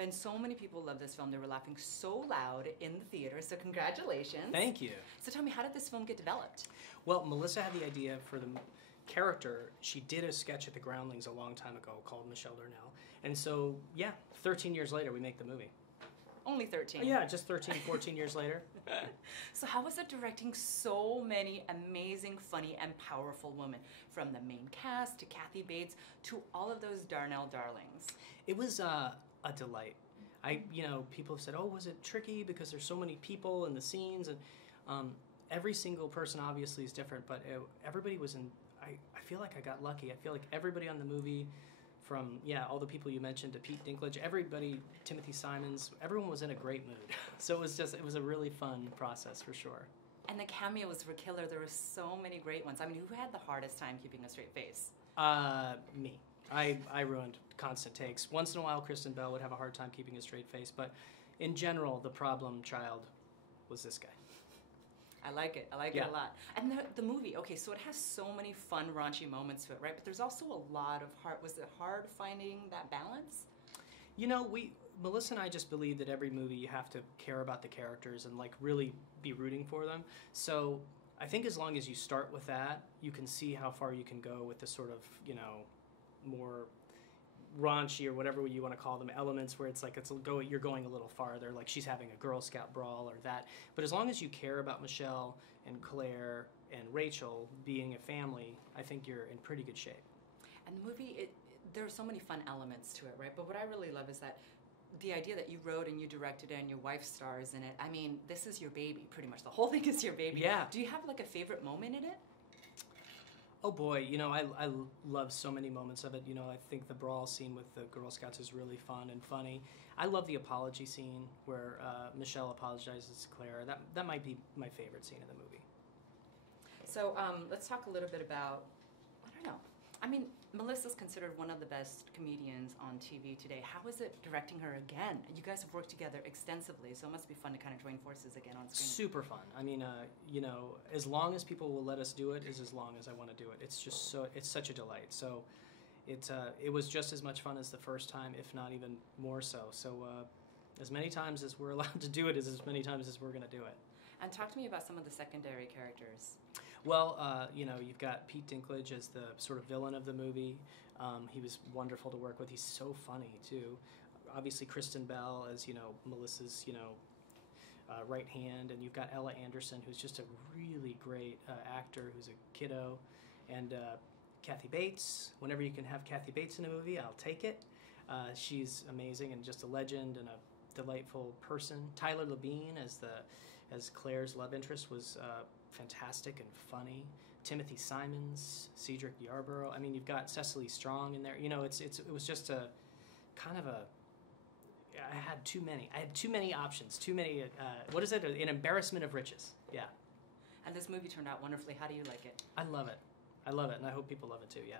Ben, so many people love this film. They were laughing so loud in the theater, so congratulations. Thank you. So tell me, how did this film get developed? Well, Melissa had the idea for the character. She did a sketch at the Groundlings a long time ago called Michelle Darnell. And so, yeah, 13 years later, we make the movie. Only 13. Yeah, just 13, 14 years later. So how was it directing so many amazing, funny, and powerful women? From the main cast to Kathy Bates to all of those Darnell darlings. It was a delight. People have said, oh, was it tricky because there's so many people in the scenes? And every single person obviously is different, but everybody was in, I feel like I got lucky. I feel like everybody on the movie, from, all the people you mentioned to Pete Dinklage, everybody, Timothy Simons, everyone was in a great mood. So it was a really fun process for sure. And the cameos were killer. There were so many great ones. I mean, who had the hardest time keeping a straight face? Me. I ruined constant takes. Once in a while, Kristen Bell would have a hard time keeping a straight face, but in general, the problem child was this guy. I like it. I like it a lot. And the movie, okay, so it has so many fun, raunchy moments to it, right? But there's also a lot of heart. Was it hard finding that balance? You know, Melissa and I just believe that every movie you have to care about the characters and like really be rooting for them. So I think as long as you start with that, you can see how far you can go with the sort of, more raunchy or whatever you want to call them elements where it's like you're going a little farther, like she's having a Girl Scout brawl or that. But as long as you care about Michelle and Claire and Rachel being a family, I think you're in pretty good shape. And the movie, there are so many fun elements to it, right? But what I really love is that the idea that you wrote and you directed it and your wife stars in it. I mean, this is your baby, pretty much. The whole thing is your baby. Yeah. Do you have like a favorite moment in it? Oh boy, I love so many moments of it. I think the brawl scene with the Girl Scouts is really fun and funny. I love the apology scene where Michelle apologizes to Claire. That might be my favorite scene in the movie. So let's talk a little bit about, I don't know. I mean, Melissa's considered one of the best comedians on TV today. How is it directing her again? You guys have worked together extensively, so it must be fun to kind of join forces again on screen. Super fun. I mean, as long as people will let us do it is as long as I want to do it. It's just it's such a delight. So it was just as much fun as the first time, if not even more so. So as many times as we're allowed to do it is as many times as we're going to do it. And talk to me about some of the secondary characters. Well, you've got Pete Dinklage as the sort of villain of the movie. He was wonderful to work with. He's so funny, too. Obviously, Kristen Bell as, Melissa's, right hand. And you've got Ella Anderson, who's just a really great actor, who's a kiddo. And Kathy Bates. Whenever you can have Kathy Bates in a movie, I'll take it. She's amazing and just a legend and a delightful person. Tyler Labine as Claire's love interest was fantastic and funny. Timothy Simons, Cedric Yarborough. I mean, you've got Cecily Strong in there. It was just a kind of a. I had too many. I had too many options. Too many. What is it? An embarrassment of riches. Yeah. And this movie turned out wonderfully. How do you like it? I love it. I love it, and I hope people love it too. Yeah.